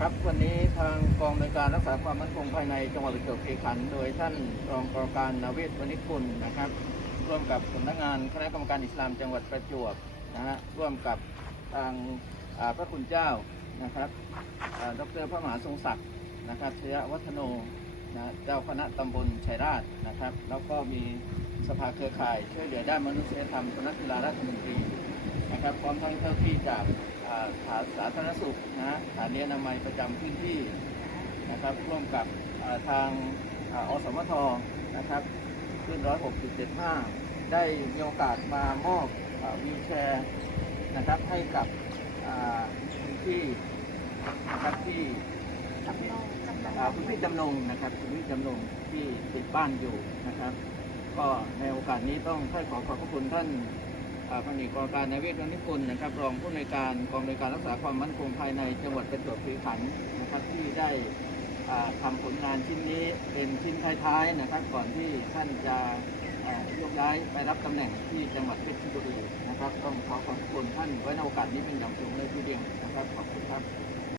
ครับวันนี้ทางกองในการรักษาความมั่นคงภายในจังหวัดประจวบคีรีขันธ์โดยท่านรองกรการนาเวศวณิชกุลนะครับ ร่วมกับสำนักงานคณะกรรมการอิสลามจังหวัดประจวบนะฮะร่วมกับทางพระคุณเจ้านะครับอ่าดรพระมหาทรงศักดิ์นะครับชยวัฒโนนะเจ้าคณะตำบลชัยราชนะครับ แล้วก็มีสภาเครือข่ายช่วยเหลือด้านมนุษยธรรมสำนักกีฬาราชมนตรีนะครับพร้อมทั้งเจ้าที่จาก อ่าสาสาธารณสุขนะฮะสถานีอนามัยประจำพื้นที่นะครับร่วมกับอ่าทางอาอสมทนะครับขึ้น 106.75 ได้มีโอกาสมามอบอาวีลแชร์นะครับให้กับอ่าพื้นที่นะครับที่จำลองจำลองอ่าคุณพี่จำนงนะครับคุณพี่จำนงที่ติดบ้านอยู่นะครับ ก็ในโอกาสนี้ต้องค่อยขอขอบพระคุณท่านอ่า พันเอกกรการนายเวทวณิกุลนะครับ รองผู้ในการกองในการรักษาความมั่นคงภายในจังหวัดประจวบคีรีขันธ์นะครับที่ได้ทำทำผลงานชิ้นนี้เป็นชิ้นท้ายๆนะครับ ก่อนที่ท่านจะยกย้ายไปรับตำแหน่งที่จังหวัดเพชรบุรีนะครับ ต้องขอขอบคุณท่านไว้ในโอกาสนี้เป็นอย่างสูงเลยทีเดียวนะครับขอบคุณครับ